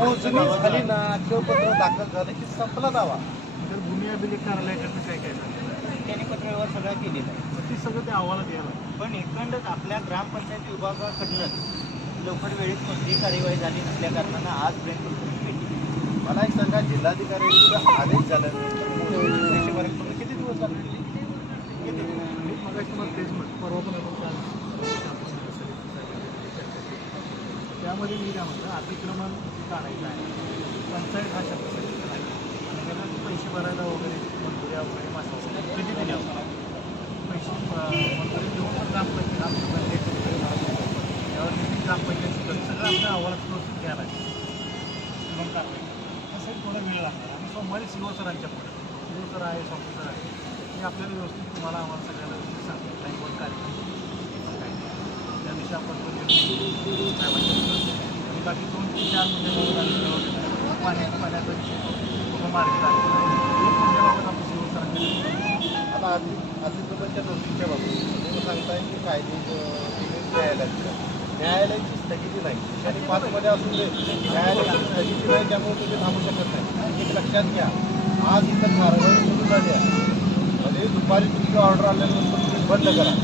मोजणी झाली ना, आक्षेपपत्र दाखल झालं की संपला दावा. तर भूमी अभिलेख कार्यालयाकडनं काय काय झालं त्यांनी पत्रव्यवहार सगळा केलेला आहे. ते सगळं ते अहवालात यायला पण एकंदर आपल्या ग्रामपंचायत विभागाकडनं लवकर वेळेत कोणतीही कार्यवाही झाली नसल्या कारणानं आजपर्यंत भेटली. मला एक सांगा, जिल्हाधिकाऱ्यांचा आदेश झाल्यानंतर पैसे भरायला किती दिवस लागले? मी मगाशी तुम्हाला तेच म्हणतो, परवा पण आपण काल त्यामध्ये मी काय म्हणतो, अतिक्रमण काढायचं आहे, पंचायत हा शब्द सांगितलेला आहे आणि त्याला पैसे भरायला वगैरे मंजुऱ्या वगैरे मासिक कधी दिल्या होत्या पैसे मंजुरी देऊन पण ग्रामपंचायत त्यावर ग्रामपंचायत सगळं आपल्या अहवालात व्यवस्थित घ्यायला आहे मग कारवाई असं थोडा वेळ लागणार आणि सोमवारी सीओ सरांच्या पुढे सीओ सर आहे, स्वामी सर आहे, ते आपल्याला व्यवस्थित तुम्हाला आम्हाला सगळ्याला व्यवस्थित सांगतात लाईव्हवर कार्यक्रम काय त्या दिवशी आपण काय वाटतं आणि बाकी 2-4 मुद्दे पाण्याचा विषय मार्गी लागतो त्याबाबत आपण सीओ सरांकडे आता अतिक्रमणच्या नोटीसच्या बाबतीत तुम्ही सांगताय की कायदे न्यायालयाची स्थगिती नाही आणि 5 मध्ये असून दे न्यायालयाची स्थगिती नाही, त्यामुळे तुम्ही थांबू शकत नाही. एक लक्षात घ्या, आज इथं कारवाई सुरू झाली आहे म्हणजे दुपारी तुमची ऑर्डर आल्यानंतर तुम्ही बंद करा,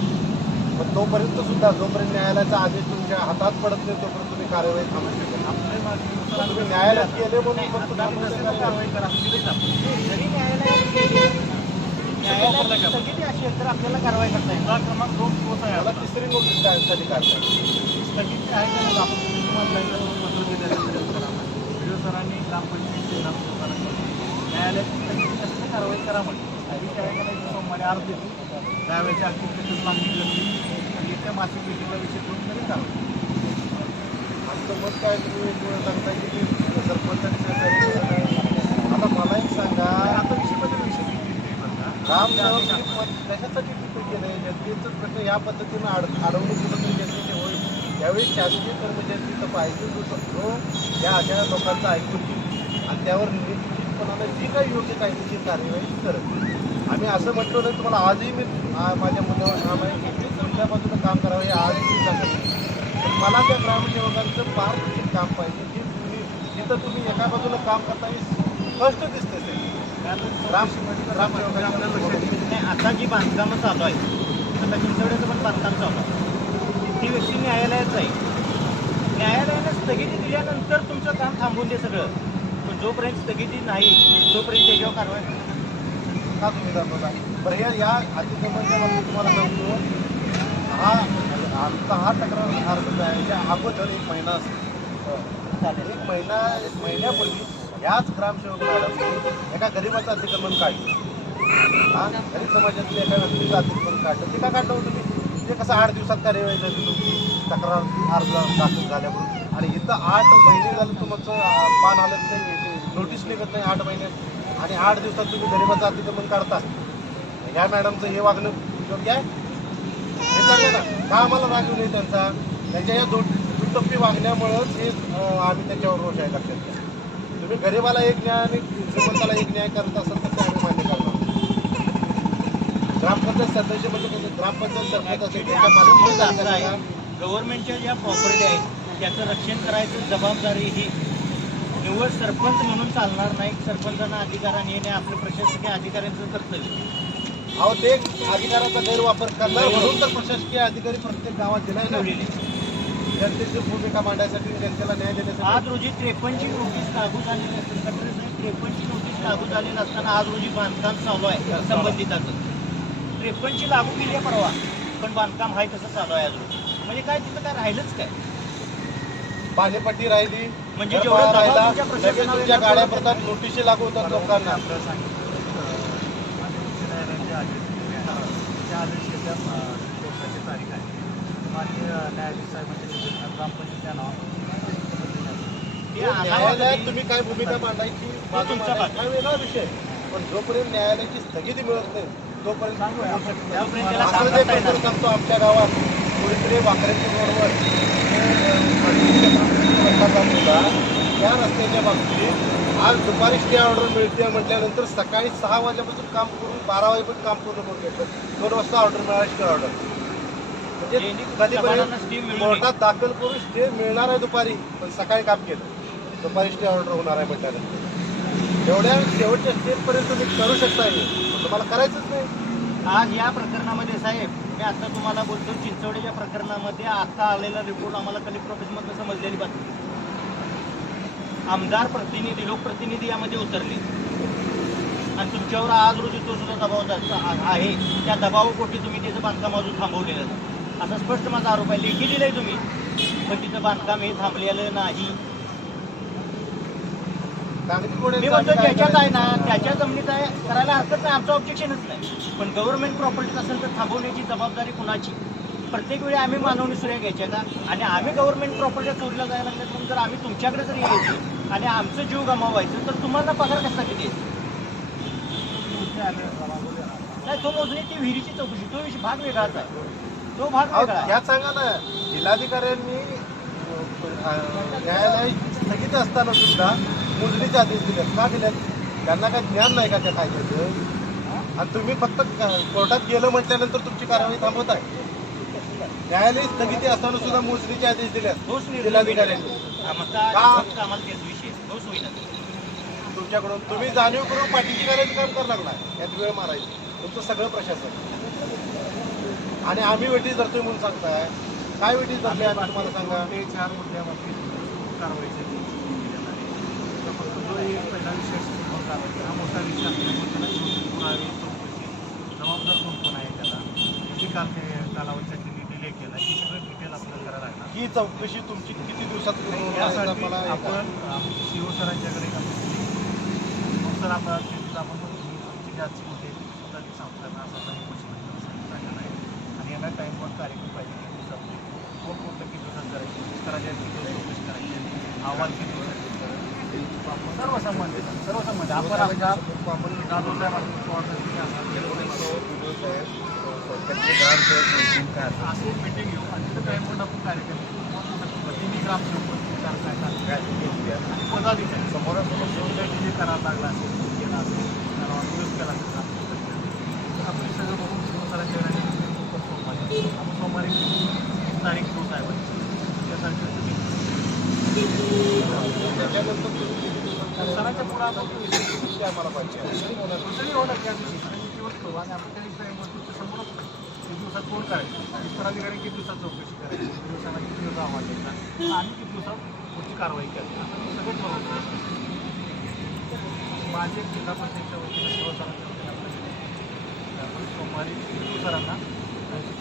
पण तोपर्यंत सुद्धा जोपर्यंत न्यायालयाचा आदेश तुमच्या हातात पडत नाही तोपर्यंत तुम्ही कार्यवाही थांबू शकत नाही. आपल्या मागे तुम्ही न्यायालयात गेले म्हणून फक्त कारवाई करा दिलीच आपण जरी न्यायालयात स्थगिती असेल तर आपल्याला कारवाई करता येईल. क्रमांक 2 तोच आहे मला तिसरी नोटीस साठी काढतात. स्थगिती आहे का नाही आपण तुम्हाला पत्र दिलेलं व्हिडिओ सरांनी ग्रामपंचायतीचे न्यायालयात स्थगिती असं कारवाई करा म्हटलं स्थगिती आहे का नाही सोमवारी अर्ज देतो त्यावेळेच्या अंतिम तसेच मागणी केली आणि त्या मासिक भेटीला विषय करून तरी कारवाई आमचं मत काय, तुम्ही एक वेळ सांगता की सरपंचांनी आता मला एक सांगा, आता विषय विषय ग्रामसेवक कशासाठी तिथे केलं आहे? जनतेचं प्रश्न या पद्धतीनं अडवणूक केलं तर जनतेचे होईल. त्यावेळी शासकीय कर्मचारी तिथं पाहिजे जो या अशा लोकांचं ऐकून घेईल आणि त्यावर निश्चितपणाने जी काही योग्य कायदेशीर कार्यवाही करत. आम्ही असं म्हटलं तर तुम्हाला आजही मी माझ्या मुद्द्यावर ठाम आहे की मी कुठल्या बाजूनं काम करावं हे आज मी सांगत नाही. पण मला त्या ग्रामसेवकांचं पारदर्शक काम पाहिजे की जिथं तुम्ही एका बाजूनं काम करता स्पष्ट दिसते ते नाही, आता जी बांधकामं चालू आहे आता चिंचवड्याचं पण बांधकाम चालू आहे ती व्यक्ती न्यायालयात जाईल. न्यायालयानं स्थगिती दिल्यानंतर तुमचं काम थांबवून दे सगळं, पण जोपर्यंत स्थगिती नाही तोपर्यंत त्याच्यावर कारवाई का तुम्ही दाखवता बरं. या अतिक्रमणच्या बाबतीत तुम्हाला सांगतो, हा तक्रार अर्ज आहे त्या अगोदर 1 महिना असतो. 1 महिन्यापूर्वी ह्याच ग्रामसेवक मॅडम एका गरिबाचं अतिक्रमण काढलं. गरीब समाजातल्या एका व्यक्तीचं अतिक्रमण काढलं. ते का काढलं होतं तुम्ही? ते कसं 8 दिवसात कार्यवाही झाली तुमची तक्रार अर्ज दाखल झाल्यामुळे आणि इथं 8 महिने झालं तुमचं पान आलं नाही, नोटीस निघत नाही 8 महिन्यात आणि 8 दिवसात तुम्ही गरिबाचं अतिक्रमण काढता. ह्या मॅडमचं हे वागणं योग्य आहे? हे सांगा ना, का आम्हाला राग येऊ नये त्यांचा? त्यांच्या या दुटप्पी वागण्यामुळंच हे आम्ही त्याच्यावर रोष आहे. लक्षात घ्या, तुम्ही गरिबाला एक न्याय आणि श्रीमंताला एक न्याय करत असाल तर ते आम्ही मान्य करणार. ग्रामपंचायत सदस्य म्हणजे ग्रामपंचायत सरपंच असेल गव्हर्नमेंटच्या ज्या प्रॉपर्टी आहेत त्याचं रक्षण करायचं जबाबदारी ही निव्वळ सरपंच म्हणून चालणार नाही. सरपंचांना अधिकाराने येणे आपलं प्रशासकीय अधिकाऱ्यांचं कर्तव्य. अहो, ते अधिकाराचा गैरवापर करणार म्हणून तर प्रशासकीय अधिकारी प्रत्येक गावात दिलाय ना. जनतेची भूमिका मांडण्यासाठी जनतेला न्याय देण्यासाठी. आज रोजी 53 ची नोटीस लागू झालेली असते. 53 ची नोटीस लागू झालेली असताना आज रोजी बांधकाम चालू आहे संबंधिताचं. 53 ची लागू केली आहे परवा, पण बांधकाम आहे तसं चालू आहे अजून. म्हणजे काय तिथं काय राहिलंच काय? पाणीपट्टी राहिली म्हणजे जेवढं राहिला, तुमच्या लगेच तुमच्या गाड्या पडतात, नोटीशी लागू होतात लोकांना. आपल्याला सांगितलं न्यायालयाचे आदेश येत्या दिवसाची तारीख आहे. माननीय न्यायाधीश साहेबांच्या निर्देशनात ग्रामपंचायतच्या नावावर न्यायालयात तुम्ही काय भूमिका मांडायची बाजू मांडायची हा वेगळा विषय, पण जोपर्यंत न्यायालयाची स्थगिती मिळत नाही तोपर्यंत असं जे प्रकरण सांगतो आमच्या गावात कुठेतरी वाकऱ्याच्या रोडवर त्या रस्त्याच्या बाबतीत आज दुपारी स्टे ऑर्डर मिळते म्हटल्यानंतर सकाळी 6 वाजल्यापासून काम करून 12 वाजेपर्यंत काम पूर्ण करून घेतलं. 2 वाजता ऑर्डर मिळाला स्टे ऑर्डर म्हणजे कधीपर्यंत कोर्टात दाखल करून स्टे मिळणार आहे दुपारी, पण सकाळी काम केलं. सुपारीची ऑर्डर होणार आहे म्हटल्यानंतर एवढ्या शेवटच्या स्टेजपर्यंत तुम्ही करू शकता हे, पण तुम्हाला करायचंच नाही. आज या प्रकरणामध्ये साहेब मी आता तुम्हाला बोलतो, चिंचवड्याच्या प्रकरणामध्ये आता आलेला रिपोर्ट आम्हाला कलेक्टर ऑफिसमधून समजलेली बातमी. आमदार प्रतिनिधी लोकप्रतिनिधी यामध्ये उतरले आणि तुमच्यावर आज रोजी तो सुद्धा दबाव आहे. त्या दबावापोटी तुम्ही त्याचं बांधकाम अजून थांबवलेलं नाही असा स्पष्ट माझा आरोप आहे. लेखी दिलंय तुम्ही, पण तिथं बांधकाम हे थांबलेलं नाही. कागदी घोडे मी म्हणतो ज्याच्यात आहे ना त्याच्या जमिनीत आहे करायला हरकत नाही, आमचं ऑब्जेक्शनच नाही. पण गव्हर्नमेंट प्रॉपर्टीज असेल तर थांबवण्याची जबाबदारी कुणाची? प्रत्येक वेळी आम्ही मानवणी सुऱ्या घ्यायच्या का? आणि आम्ही गव्हर्नमेंट प्रॉपर्टी चोरीला जायला लागल्या म्हणून जर आम्ही तुमच्याकडे जर यायचं आणि आमचं जीव गमावायचं तर तुम्हाला पगार कशासाठी द्यायचा? नाही, तो मोजणी ती विहिरीची चौकशी, तो भाग वेगळाच आहे. तो भाग वेगळा आहे. यात सांगा ना, जिल्हाधिकाऱ्यांनी न्यायालय स्थगित असताना सुद्धा मोजणीचे आदेश दिले. का दिले? त्यांना काही ज्ञान नाही का त्या कायद्याचं? आणि तुम्ही फक्त कोर्टात गेलं म्हटल्यानंतर तुमची कारवाई थांबवत आहे. न्यायालय स्थगिती असताना सुद्धा मोजणीचे आदेश दिले तोच निर्णय जिल्हाधिकाऱ्यांनी आम्हाला तेच विषय तोच होईना. तुमच्याकडून. तुम्ही जाणीव करून पाठीची करायचं काम करायला लागला, यात वेळ मारायची तुमचं सगळं प्रशासन. आणि आम्ही वेटीस धरतोय म्हणून सांगताय. काय वेटीस धरले आम्ही तुम्हाला सांगा? ते 4 मुद्द्यावरती कारवाईचा फक्त जो एक पहिला विषय हा मोठा विषय असल्यामुळे त्याला पुरावे चौकशी जबाबदार कोण आहे त्याला किती कालावधीसाठी डिले केला ही सगळं डिटेल आपल्याला करायला लागणार. ही चौकशी तुमची किती दिवसात पूर्ण होणार आहे यासाठी मला आपण सीओ सरांच्याकडे सर आपण जास्त मोठे स्वतःची संस्थांना असा सांगितलं आहे आणि यांना टाईमवर कार्यक्रम पाहिजे किती दिवसात कोणकोणतं किती दिवसात करायची करायच्या किती चौकशी करायची अहवाल किती दिवसात सर्वसंबंध आपण आपला जाधव साहेब असे मीटिंग घेऊ आणि तिथं टाईमवर आपण कार्यक्रम तिन्ही ग्रामसेवक आणि पदाधिकारी समोरासमोर जे करायला लागला असेल केला असेल त्याला विरोध केला असेल तर आपण सगळं बघून सरांच्या सोमवारी आपण सोमवारी तारीख घेऊ साहेब त्यासारखं सरांच्या पुढं आपण ते आम्हाला पाहिजे. दुसरी होणार त्या दिवशी सरांची वस्तू आणि आपण त्या दिवशी समोर किती दिवसात कोण करायचं उत्तराधिकारी किती दिवसात चौकशी करायची किती दिवसांना किती दिवस अहवाल द्यायचा आणि किती दिवसात पुढची कारवाई करायची असं मी सगळं ठरवतो. माझे जिल्हा परिषदेच्या वतीनं सर्व सरांच्या वतीनं आपण सोमवारी सरांना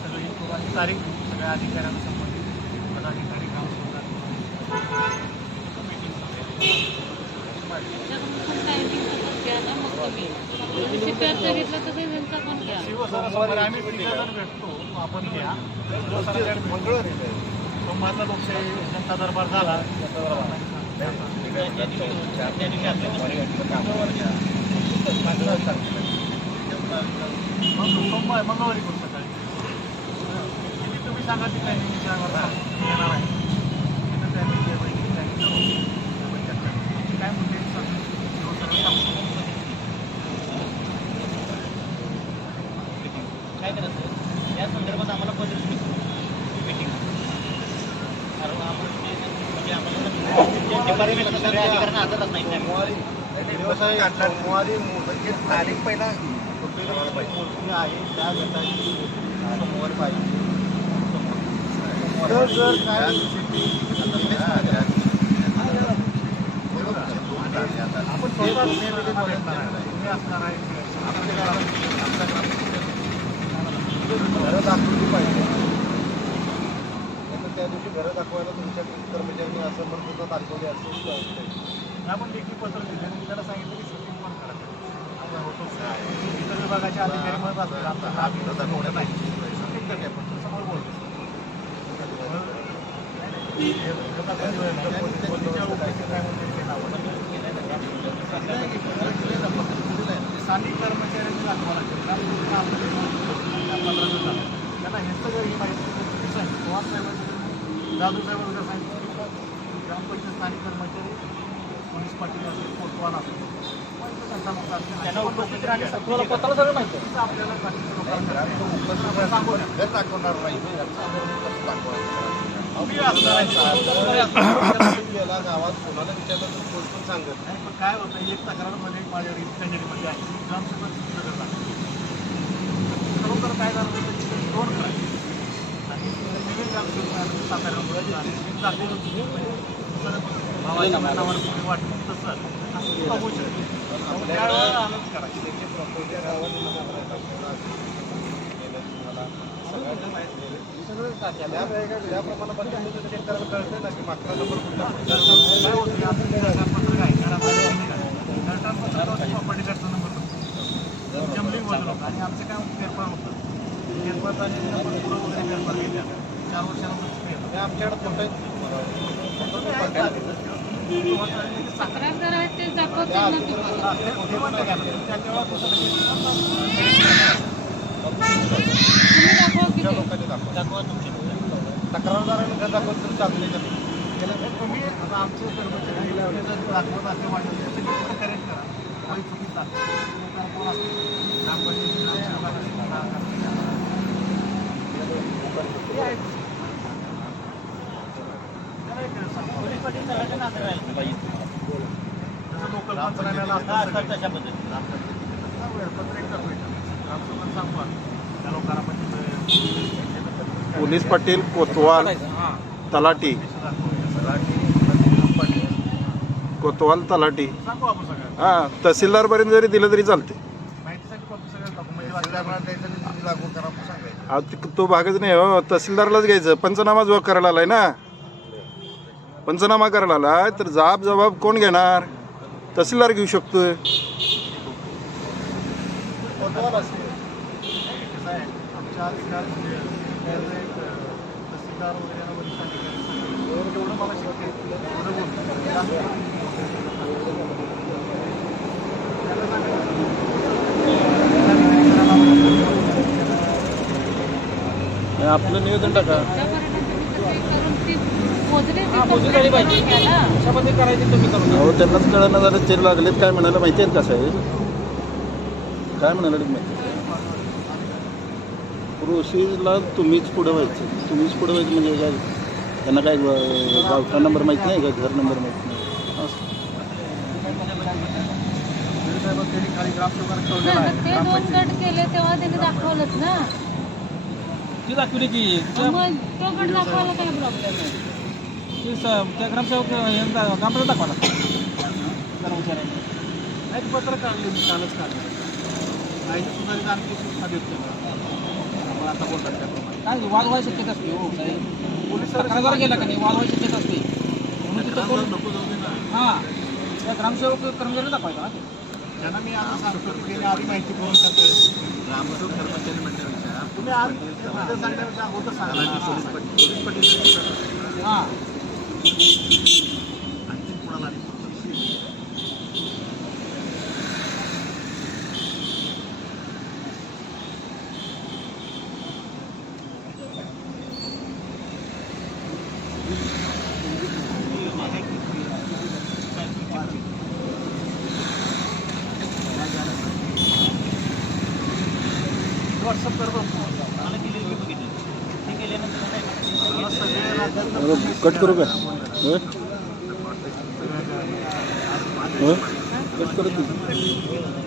सगळी आणि तारीख सगळ्या अधिकाऱ्यांना संबंधित पदाधिकारी शिवसेना आम्ही तिघजण भेटतो आपण घ्या मंगळवारी सोमवारचा लोकशाही जनता दरबार झाला मंगळवारी करू सकाळी तुम्ही सांगा ती टायमिंग येणार आहे तिथं काय म्हणते काय करायचं या संदर्भात आम्हाला पत्र मीटिंग कारण म्हणजे आम्हाला डिपार्टमेंटच्या सगळ्या अधिकाऱ्यांना हातात नाही सोमवारी म्हणजे तारीख पहिला मोजणी आहे त्या गटाची सोमवारी पाहिजे. जर काय आपण स्वतः तुम्ही असणार आहे घरं दाखवली पाहिजे. त्या दिवशी घरं दाखवायला तुमच्या कर्मचाऱ्यांनी असं म्हणतो दाखवले असं आपण लेखी पत्र दिले आणि त्याला सांगितलं की शूटिंग पण करायचं आपण होतो इतर विभागाचे अधिकारी म्हणत असतात आमचा हा विरोध दाखवला नाही शूटिंग करते आपण समोर बोलतो स्थानिक कर्मचाऱ्यांनी दाखवा लागेल त्यांना हे सगळं ही माहिती पवार साहेब जाधव साहेब वगैरे सांगितलं ग्रामपंचायत स्थानिक कर्मचारी पोलीस पाटील असेल कोतवाल असेल त्यांना उपस्थित राहणे सगळं माहिती आहे आपल्याला दाखवणार नाही. मी असणार आहे गेला गावात कोणाला विचारलं तर कोण पण सांगत नाही, पण काय होतं एक तक्रारमध्ये माझ्या कचेरीमध्ये आहे ग्रामसभा खरोखर काय झालं होतं तिथे तोड करायची आणि नवीन ग्रामसेवक साताऱ्यामध्ये भावाच्या मनावर कोणी वाटलं तसं असं बघू शकते त्यावेळेला आनंद करायची त्याची प्रॉपर्टी गावात त्या प्रमाणात चेक करायला कळतंय ना की मागचा नंबर कुठला प्रॉपर्टी कार्डचा नंबर जमलिंग वजन होतं आणि आमचं काय फेरफार होतं फेरफार आणि नंबर पुढं वगैरे फेरफार घेतल्या 4 वर्षानंतर हे आमच्याकडे खोटं तक्रारदार आहेत ते दाखवतील ना तुम्हाला. तुम्ही दाखवा की ते. लोकांनी दाखवा दाखवा तुमची तक्रारदाराने घर दाखवत तर चालले का नाही? तुम्ही आता आमचे कर्मचारी दाखवत असे वाटत करेक्ट करा काही चुकीच दाखवा पोलीस पाटील सगळ्यांना नांदर राहिलं पाहिजे जसं लोकल पंचनाम्याला असतात असतात तशा पद्धतीने वेळपत्र एक टाकू ग्रामसभा सांगू त्या लोकांना म्हणजे पोलीस पाटील कोतवाल तलाठी कोतवाल तलाठी सांगू आपण सगळ्यांना हां तहसीलदारपर्यंत जरी दिलं तरी चालते माहितीसाठी फक्त सगळं टाकू म्हणजे लागू करा सांगायचं अहो तो भागच नाही हो तहसीलदारलाच घ्यायचं पंचनामा जो करायला आलाय ना पंचनामा करायला आलाय तर जबाब कोण घेणार तहसीलदार घेऊ शकतोय कसं आहे आमच्या अधिकार तहसीलदार वगैरे वरिष्ठ अधिकारी जेवढं मला शक्य आहे तेवढं बोलतो त्याला आपलं नियोजन टाका मोजणी पाहिजे अहो त्यांनाच कळणं झालं चेर लागलेत काय म्हणायला माहिती आहेत का साहेब काय म्हणाले माहिती कृषीला तुम्हीच पुढं व्हायचं म्हणजे काय त्यांना काय गावठा नंबर माहिती नाही का घर नंबर माहिती नाही असं. त्यांनी खाली ग्रामसेवकांना ठेवलेला आहे ते 2 गट केले तेव्हा त्यांनी दाखवलंच ना ती दाखवली की मग तो गट दाखवायला काय प्रॉब्लेम आहे त्या ग्रामसेवक ग्रामपंचायत दाखवा ना एक पत्र काढले मी कालच काढलं कायदे सुधारित आणखी सूचना देतो आपण आता बोलतात त्याप्रमाणे काय वाद व्हायची शक्यता असते हो साहेब पोलीस तक्रार गेला का नाही वाद व्हायची शक्यता असते म्हणून तिथं कोण नको जाऊ दे ना हां त्या ग्रामसेवक कर्मचारी दाखवायचा ना ज्यांना मी आता सांगतो की त्यांनी आधी माहिती करून टाकलं ग्रामसेवक कर्मचारी म्हणण्यापेक्षा तुम्ही आज सांगण्यापेक्षा अगोदर सांगा पोलीस पाटील हां आणखी कुणाला नाही व्हॉट्सअप करतो मला केलेली मी बघितली ते केल्यानंतर काय मला सगळे राज्यात कट करू का होय? होय? कट करत नाही.